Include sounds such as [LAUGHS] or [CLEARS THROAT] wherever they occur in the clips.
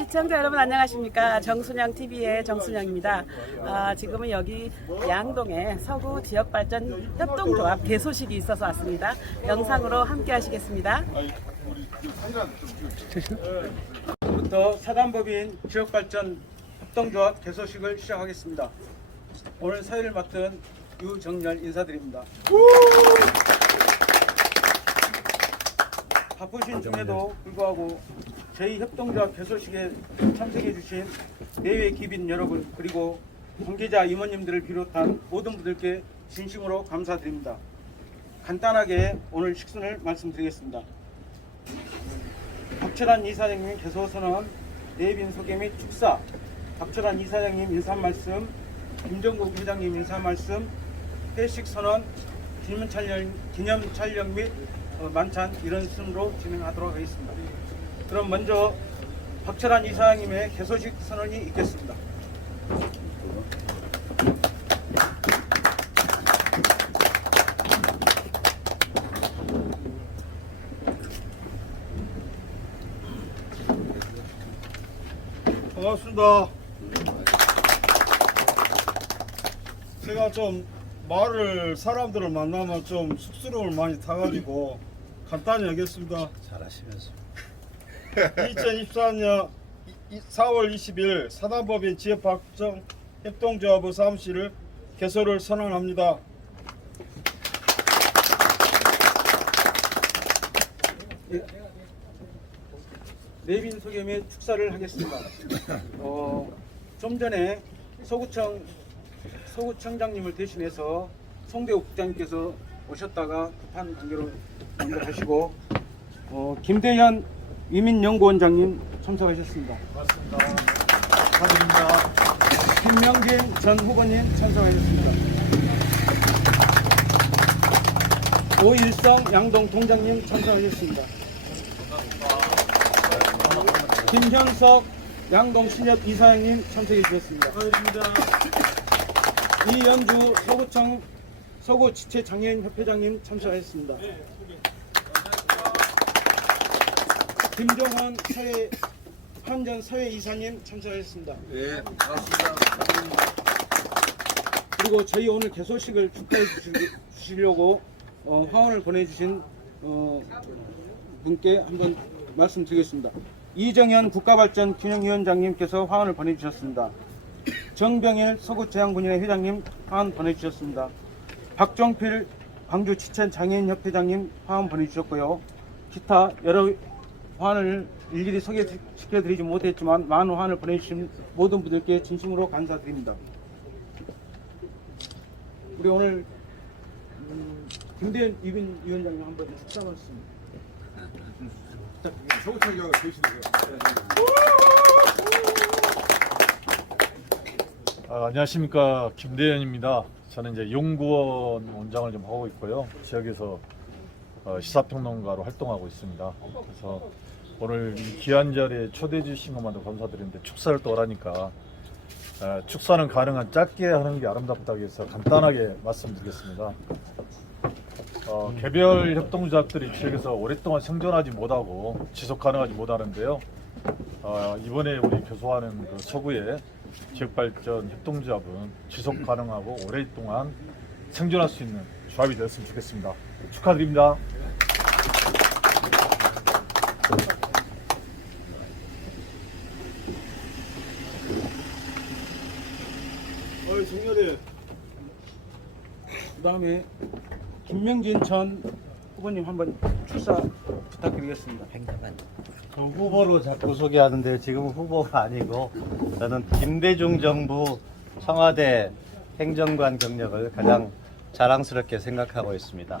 시청자 여러분 안녕하십니까 정순영 TV의 정순영입니다. 아, 지금은 여기 양동에 서구 지역발전 협동조합 개소식이 있어서 왔습니다. 영상으로 함께 하시겠습니다. 부터 사단법인 지역발전 협동조합 개소식을 시작하겠습니다. 오늘 사회를 맡은 유정열 인사드립니다. 바쁘신 중에도 불구하고 저희 협동조합 개소식에 참석해 주신 내외 기빈 여러분 그리고 관계자 임원님들을 비롯한 모든 분들께 진심으로 감사드립니다. 간단하게 오늘 식순을 말씀드리겠습니다. 박철환 이사장님 개소 선언, 내빈 소개 및 축사, 박철환 이사장님 인사 말씀, 김정국 회장님 인사 말씀, 회식 선언, 기념 촬영, 기념 촬영 및 어, 만찬 이런 순으로 진행하도록 하겠습니다. 그럼 먼저 박철환 이사장님의 개소식 선언이 있겠습니다. 반갑습니다. 제가 좀 말을 사람들을 만나면 좀 쑥스러움을 많이 타가지고 간단히 하겠습니다. 잘하시면서 2024년 4월 20일 사단법인 지역박정 협동조합의 사무실을 개소를 선언합니다. 내빈 소개 및 축사를 하겠습니다. 어, 좀 전에 서구청 서구청장님을 대신해서 송대욱 국장님께서 오셨다가 급한 관계로 연결하시고 어, 김대현 위민연구원장님 참석하셨습니다. 반갑습니다. 축하드립니다. 김명진 전 후보님 참석하셨습니다. 오일성 양동 동장님 참석하셨습니다. 김현석 양동 신협 이사장님 참석해 주셨습니다. 이연주 서구청 서구 지체 장애인 협회장님 참석하셨습니다. 김종환 사회 한전 사회 이사님 참석하셨습니다. 네, 반갑습니다. 그리고 저희 오늘 개소식을 축하해 주시- 주시 려고 어, 화원을 보내주신 어, 분께 한번 말씀드리겠습니다. 이정현 국가발전 균형위원장님께서 화원을 보내주셨습니다. 정병일 서구재향군인회 회장님 화원 보내주셨습니다. 박종필 광주 지천 장애인 협회장님 화원 보내주셨고요. 기타 여러 화환을 일일이 소개시켜드리지 못했지만 많은 화환을 보내주신 모든 분들께 진심으로 감사드립니다. 우리 오늘 음, 김대현 이빈 위원장님 한번 축사 말씀. 서구청장 계시네요. 아, 안녕하십니까 김대현입니다. 저는 이제 연구원 원장을 좀 하고 있고요. 지역에서 어, 시사평론가로 활동하고 있습니다. 그래서 오늘 이 귀한 자리에 초대해 주신 것만도 감사드리는데 축사를 또 하라니까 에, 축사는 가능한 짧게 하는 게 아름답다고 해서 간단하게 말씀드리겠습니다. 어, 개별 협동조합들이 지역에서 오랫동안 생존하지 못하고 지속 가능하지 못하는데요. 어, 이번에 우리 교수하는 그 서구의 지역발전 협동조합은 지속 가능하고 오랫동안 생존할 수 있는 조합이 되었으면 좋겠습니다. 축하드립니다. 어이 정렬이 그 다음에 김명진 전 후보님 한번 축사 부탁드리겠습니다. 저 후보로 자꾸 소개하는데 지금 후보가 아니고 저는 김대중 정부 청와대 행정관 경력을 가장 자랑스럽게 생각하고 있습니다.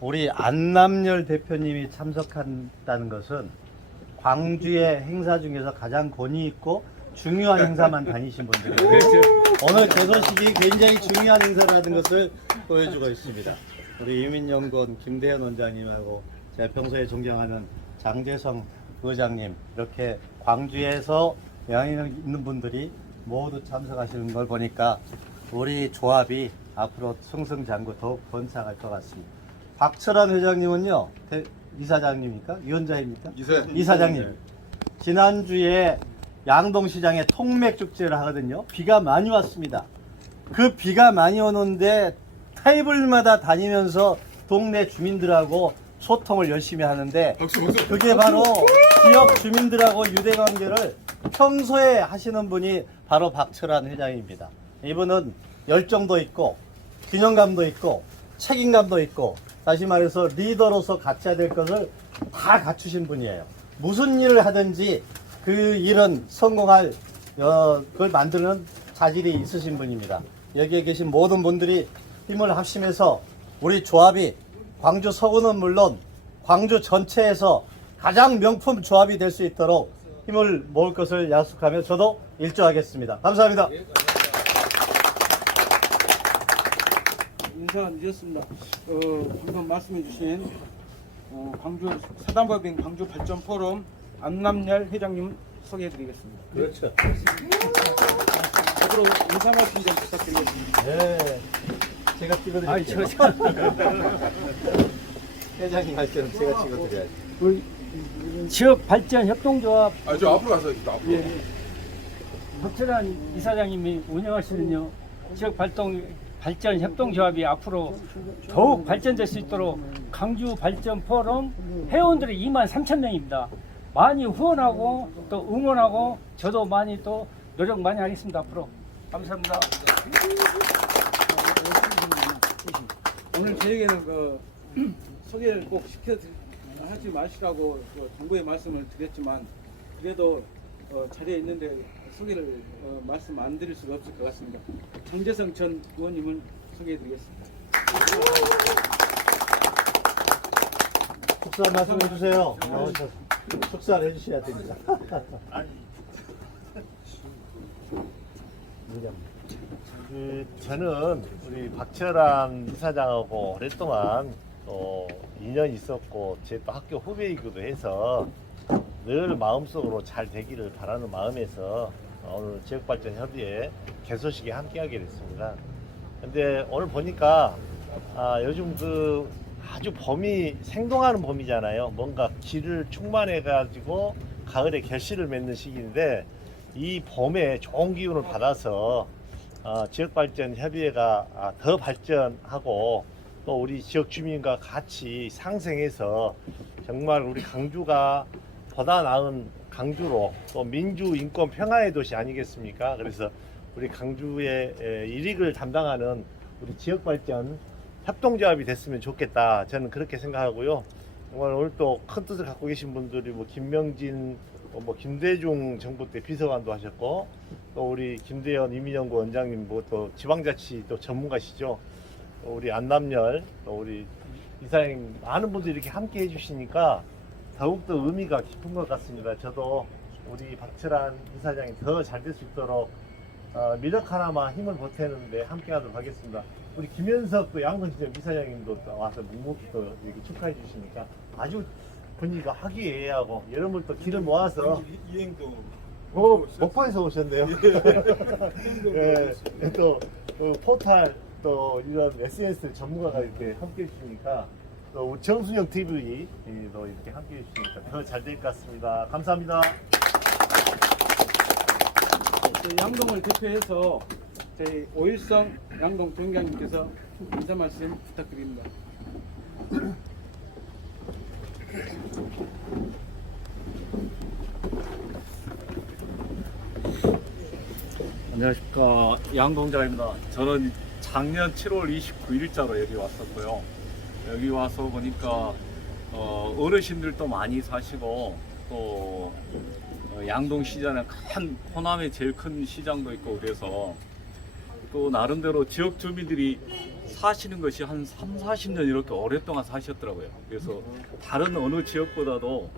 우리 안남열 대표님이 참석한다는 것은 광주의 행사 중에서 가장 권위 있고 중요한 행사만 다니신 분들이에요. 오늘 개소식이 굉장히 중요한 행사라는 것을 보여주고 있습니다. 우리 유민연구원 김대현 원장님하고 제가 평소에 존경하는 장재성 의장님 이렇게 광주에서 영향력 있는 분들이 모두 참석하시는 걸 보니까 우리 조합이 앞으로 승승장구 더욱 번창할 것 같습니다. 박철환 회장님은요, 대- 이사장님입니까? 위원장입니까? 이사- 이사장님. 지난주에 양동시장에 통맥축제를 하거든요. 비가 많이 왔습니다. 그 비가 많이 오는데 테이블마다 다니면서 동네 주민들하고 소통을 열심히 하는데 그게 바로 지역 주민들하고 유대 관계를 평소에 하시는 분이 바로 박철환 회장입니다. 이분은 열정도 있고 균형감도 있고 책임감도 있고 다시 말해서 리더로서 갖춰야 될 것을 다 갖추신 분이에요. 무슨 일을 하든지 그 일은 성공할 어, 그걸 만드는 자질이 있으신 분입니다. 여기에 계신 모든 분들이 힘을 합심해서 우리 조합이 광주 서구는 물론 광주 전체에서 가장 명품 조합이 될 수 있도록 힘을 모을 것을 약속하며 저도 일조하겠습니다. 감사합니다. 인사 늦었습니다. 어, 방금 말씀해 주신 어, 광주 사단법인 광주 발전 포럼 안남열 회장님 소개해 드리겠습니다. 그렇죠. 앞으로 인사 말씀 좀 부탁드리겠습니다. 네. 제가 찍어드릴게요. [LAUGHS] 회장님 할 때는 제가 찍어드려야지. 지역 발전 협동조합 아, 저 앞으로 가서 이따 앞으로. 박철환 이사장님이 운영하시는 지역 발동 발전 협동조합이 앞으로 더욱 발전될 수 있도록 강주 발전 포럼 회원들이 2만 3천 명입니다. 많이 후원하고 또 응원하고 저도 많이 또 노력 많이 하겠습니다. 앞으로 감사합니다. 오늘 저에게는 그 소개를 꼭 시켜 하지 마시라고 그 정부의 말씀을 드렸지만 그래도 어, 자리에 있는데 소개를 어, 말씀 안 드릴 수가 없을 것 같습니다. 정재성 전 의원님을 소개해 드리겠습니다. 축사 말씀해 주세요. 나오셔서 축사를 해주셔야 됩니다. [LAUGHS] 그 저는 우리 박철환 이사장하고 오랫동안 또 인연이 있었고 제 또 학교 후배이기도 해서 늘 마음속으로 잘 되기를 바라는 마음에서 오늘 지역발전협의회 개소식에 함께하게 됐습니다. 근데 오늘 보니까 아, 요즘 그 아주 봄이 생동하는 봄이잖아요. 뭔가 길을 충만해 가지고 가을에 결실을 맺는 시기인데 이 봄에 좋은 기운을 받아서 어, 지역발전 협의회가 아, 더 발전하고 또 우리 지역 주민과 같이 상생해서 정말 우리 강주가 보다 나은 강주로 또 민주 인권 평화의 도시 아니겠습니까? 그래서 우리 강주의 에, 일익을 담당하는 우리 지역 발전 협동조합이 됐으면 좋겠다. 저는 그렇게 생각하고요. 정말 오늘 또 큰 뜻을 갖고 계신 분들이 뭐 김명진, 어, 뭐 김대중 정부 때 비서관도 하셨고 또 우리 김대현 이민영구 원장님 뭐 또 지방자치 또 전문가시죠. 또 우리 안남열 또 우리 이사님 많은 분들이 이렇게 함께 해주시니까 더욱더 의미가 깊은 것 같습니다. 저도 우리 박철환 이사장이 더 잘 될 수 있도록 어, 미력 하나만 힘을 보태는데 함께 하도록 하겠습니다. 우리 김현석 또 양건지점 이사장님도 또 와서 묵묵히 또 이렇게 축하해 주시니까 아주 분위기가 화기애애하고 여러분 또 길을 모아서 이- 이행도 어, 목포에서 오셨네요. 예, [LAUGHS] 또, 또 포탈 또 이런 SNS 전문가가 이렇게 함께 해주시니까 또 정순영 TV 도 이렇게 함께 해주시니까 더 잘 될 것 같습니다. 감사합니다. 저 양동을 대표해서 저희 오일성 양동 부회장님께서 인사 말씀 부탁드립니다. 안녕하십니까 양동자입니다. 저는 작년 7월 29일자로 여기 왔었고요. 여기 와서 보니까 어, 어르신들도 많이 사시고 또 어, 양동 시장은 큰 호남의 제일 큰 시장도 있고 그래서 또 나름대로 지역 주민들이 사시는 것이 한 3, 40년 이렇게 오랫동안 사셨더라고요. 그래서 다른 어느 지역보다도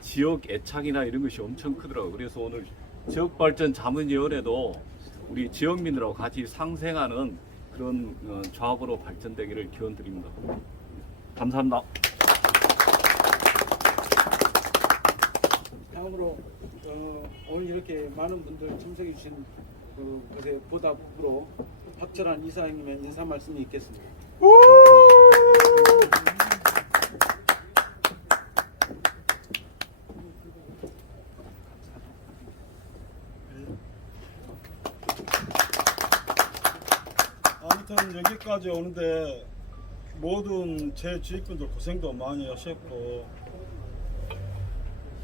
지역 애착이나 이런 것이 엄청 크더라고요. 그래서 오늘 지역발전 자문위원회도 우리 지역민들하고 같이 상생하는 그런 어, 조합으로 발전되기를 기원드립니다. 감사합니다. 다음으로 어, 오늘 이렇게 많은 분들 참석해 주신 그 곳에 보답으로 박철환 이사장님의 인사 말씀이 있겠습니다. 아무튼 여기까지 오는데 모든 제 주위분들 고생도 많이 하셨고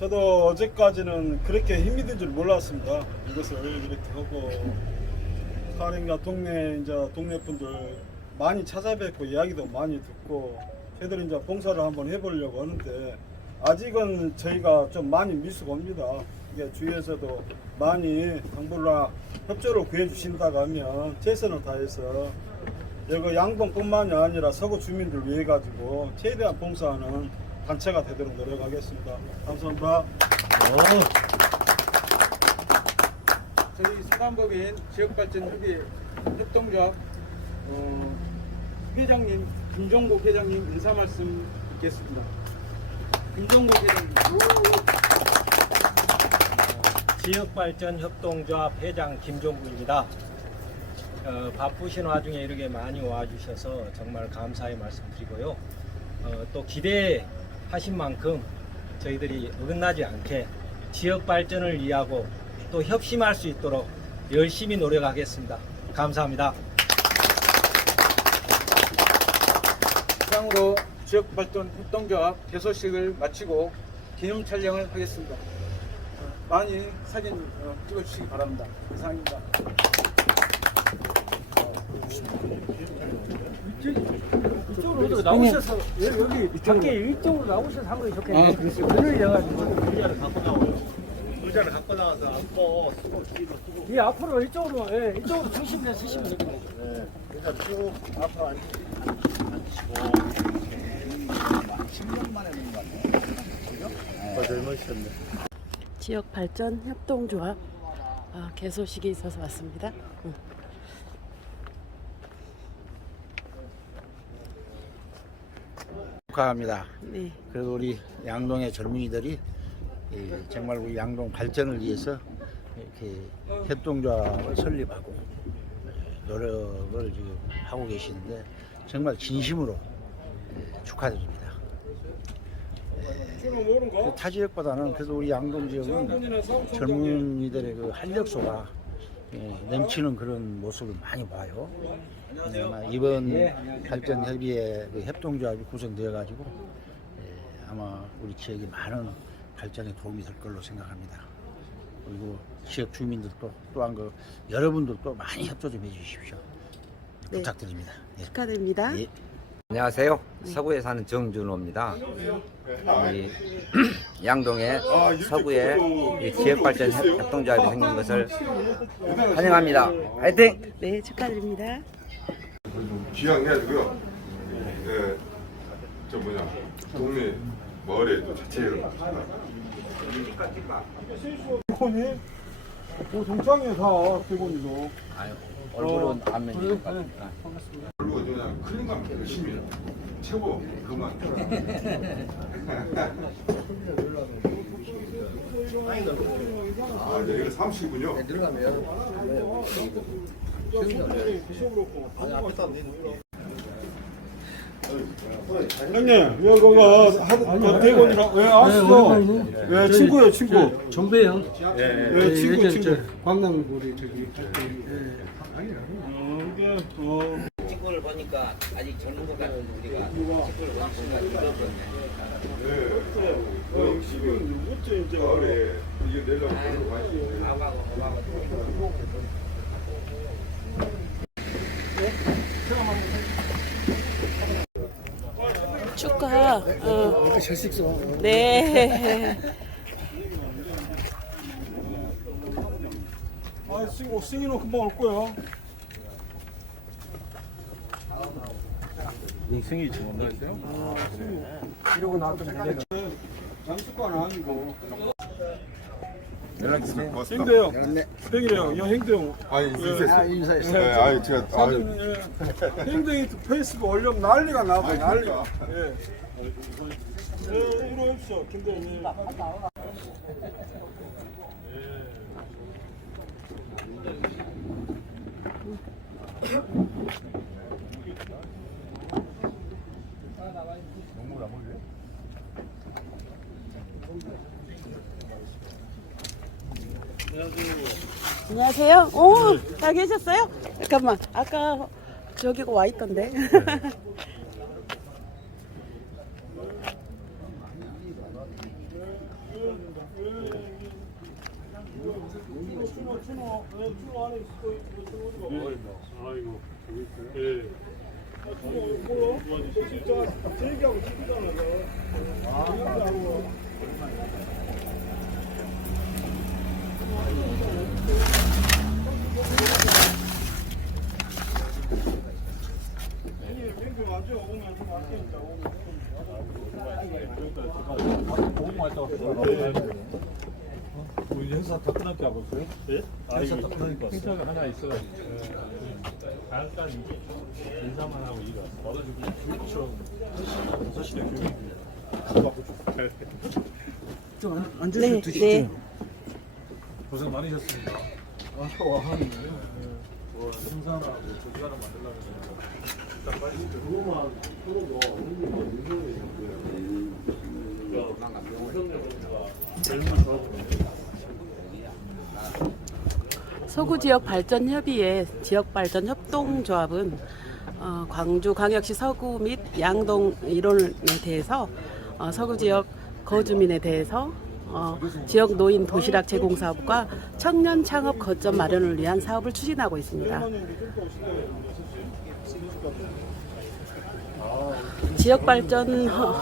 저도 어제까지는 그렇게 힘이 든 줄 몰랐습니다. 이것을 이렇게 하고 사령과 동네 이제 동네 분들 많이 찾아뵙고 이야기도 많이 듣고 저희들이 이제 봉사를 한번 해보려고 하는데 아직은 저희가 좀 많이 미수가 옵니다. 이게 주위에서도 많이 정부나 협조를 구해 주신다고 하면 최선을 다해서 여기 양동뿐만이 아니라 서구 주민들 위해 가지고 최대한 봉사하는 단체가 되도록 노력하겠습니다. 감사합니다. 저희 사단법인 지역발전협의 협동조합 어, 회장님 김종국 회장님 인사 말씀 듣겠습니다. 김종국 회장님. 지역발전협동조합 회장 김종국입니다. 어, 바쁘신 와중에 이렇게 많이 와주셔서 정말 감사의 말씀 드리고요. 어, 또 기대 하신 만큼 저희들이 어긋나지 않게 지역 발전을 위하고 또 협심할 수 있도록 열심히 노력하겠습니다. 감사합니다. 이상으로 지역 발전 협동조합 개소식을 마치고 기념 촬영을 하겠습니다. 어, 많이 사진 어, 찍어주시기 바랍니다. 이상입니다. 이쪽으로 나오셔서 여기 밖에 이쪽으로 나오셔서 한 거이 좋겠네요. 아, 그렇습니다. 그늘 내가지고 의자를 갖고 나와요. 의자를 갖고 나와서 앉고 쓰고 뒤로 쓰고 이 앞으로 이쪽으로 예, 이쪽으로 중심에 쓰시면 되겠네요. 네. 일단 쭉 앞으로 앉- 앉으시고 10년 만에 는것 같아요. 그죠? 더 젊으셨네. 지역 발전 협동조합 아, 개소식이 있어서 왔습니다. 응. 축하합니다. 네. 그래도 우리 양동의 젊은이들이 이 정말 우리 양동 발전을 위해서 이렇게 협동조합을 설립하고 노력을 지금 하고 계시는데 정말 진심으로 예, 축하드립니다. 그 타 지역보다는 그래도 우리 양동 지역은 젊은이들의 그 활력소가 예, 넘치는 그런 모습을 많이 봐요. 아마 이번 발전 협의회 그 협동조합이 구성되어 가지고 아마 우리 지역이 많은 발전에 도움이 될 걸로 생각합니다. 그리고 지역 주민들도 또한 그 여러분들도 많이 협조 좀 해주십시오. 네. 부탁드립니다. 예. 축하드립니다. 예. 안녕하세요. 서구에 사는 정준호입니다. 이 [CLEARS THROAT] 양동에 서구에 이 지역발전 협- 협동조합이 생긴 것을 환영합니다. 화이팅! 네, 축하드립니다. 귀향해가지고요. 예, 저 뭐냐 동네 마을에 대곤이? 오, 동창이야, 다, 대곤이도. 얼굴은 안면이 그리고 그냥 클린감 열심히 최고 그만. 아, 네, 이거 사무실군요. 형님, 여기가 하- 대곤이라, 왜 왔어? 예, 친구예요, 친구. 정배영. 예, 친구, 친구. 광남구리 저기. 어, 이게, 어, 친구를 보니까 아직 젊은 것 같은 우리가 친구를 보니까 늙었네. 어, 지금 못져 이제. 마을에 이거 내려고 그러고 가시죠. 축하. 어. 네. 아, 승, 어, 승이는 금방 올 거야. 승희 지금 온다 했어요? 장수관 아니고. 연락 주세요. 고맙습니다. 행대형. 행이래요. 야, 행대형. 아, 인사했어요. 아, 인사했어요. 네, 아, 제가 아, 사진, 예. 행대형 페이스북 올려면 난리가 나고, 난리가. 예. 예, 이리 오십시오, 김대현님. 안녕하세요. 오, 다 계셨어요? 잠깐만. 아까 저기가 와 있던데. 우리 행사 다 끝났게 하고 있어요? 네? 행사 다 끝나니까 행사가 하나 있어. 잠깐 인사만 하고 일어. 와가지고 교육청 6시에 교육이에요. 좀 앉- 앉으셔 네, 드시죠. 네. 고생 많으셨습니다. 서구 지역 발전 협의회 지역 발전 협동조합은 어, 광주 광역시 서구 및 양동 일원에 대해서 어, 서구 지역 거주민에 대해서 어, 지역 노인 도시락 제공 사업과 청년 창업 거점 마련을 위한 사업을 추진하고 있습니다. 지역 발전 허-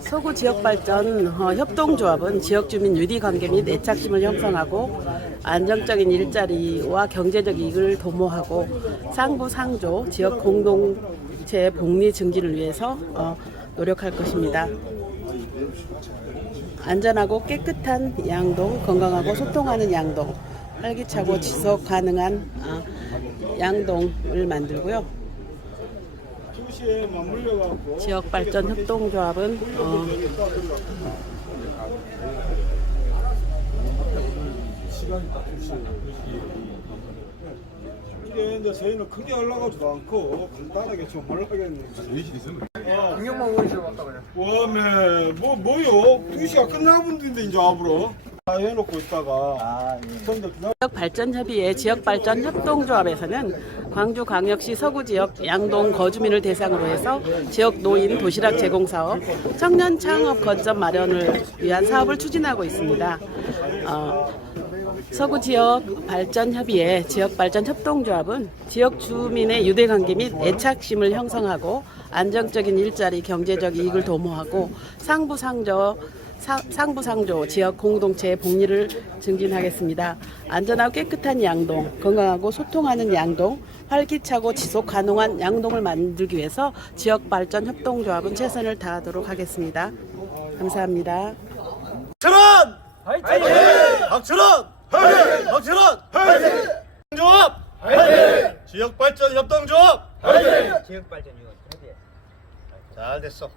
서구 지역 발전 어, 협동조합은 지역 주민 유리 관계 및 애착심을 형성하고 안정적인 일자리와 경제적 이익을 도모하고 상부 상조 지역 공동체 복리 증진을 위해서 어, 노력할 것입니다. 안전하고 깨끗한 양동, 건강하고 소통하는 양동, 활기차고 지속 가능한 어, 양동을 만들고요. 2시에 맞물려 갖고 지역 발전 협동조합은 어, 이게 이제 저희는 크게 올라가지도 않고 간단하게 좀 하려겠는데. 강력만 오이셔 왔다 그냥. 와메 뭐 뭐요? 2시가 끝나본데 이제 앞으로 다 해놓고 있다가 선들 기다려. 지역 발전 협의회 지역 발전 협동조합에서는 광주 광역시 서구 지역 양동 거주민을 대상으로 해서 지역 노인 도시락 제공 사업, 청년 창업 거점 마련을 위한 사업을 추진하고 있습니다. 어, 서구 지역 발전 협의회 지역 발전 협동조합은 지역 주민의 유대 관계 및 애착심을 형성하고 안정적인 일자리, 경제적 이익을 도모하고 상부상조 사- 상부상조 지역 공동체의 복리를 증진하겠습니다. 안전하고 깨끗한 양동, 건강하고 소통하는 양동, 활기차고 지속 가능한 양동을 만들기 위해서 지역 발전 협동조합은 최선을 다하도록 하겠습니다. 감사합니다. 화이팅! 박철원! 박철원! 조합! 지역 발전 협동조합! 지역 발전 위원 협의회. 잘 됐어.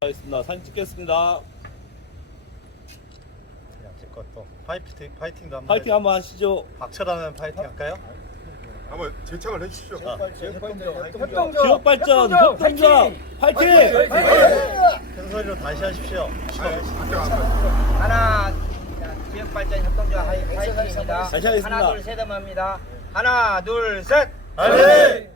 알겠습니다. 사진 찍겠습니다. 그냥 찍고 또 파이팅 파이팅도 한번. 파이팅 한번 하시죠. 박철하면 파이팅 할까요? 한번 제창을 해주십시오. 협동조합! 지역 발전 협동조합 파이팅! 큰 소리로 다시 하십시오. 하나 자, 지역 발전 협동조합 화이팅입니다. 하나 둘셋 합니다. 하나 둘 셋. 파이팅!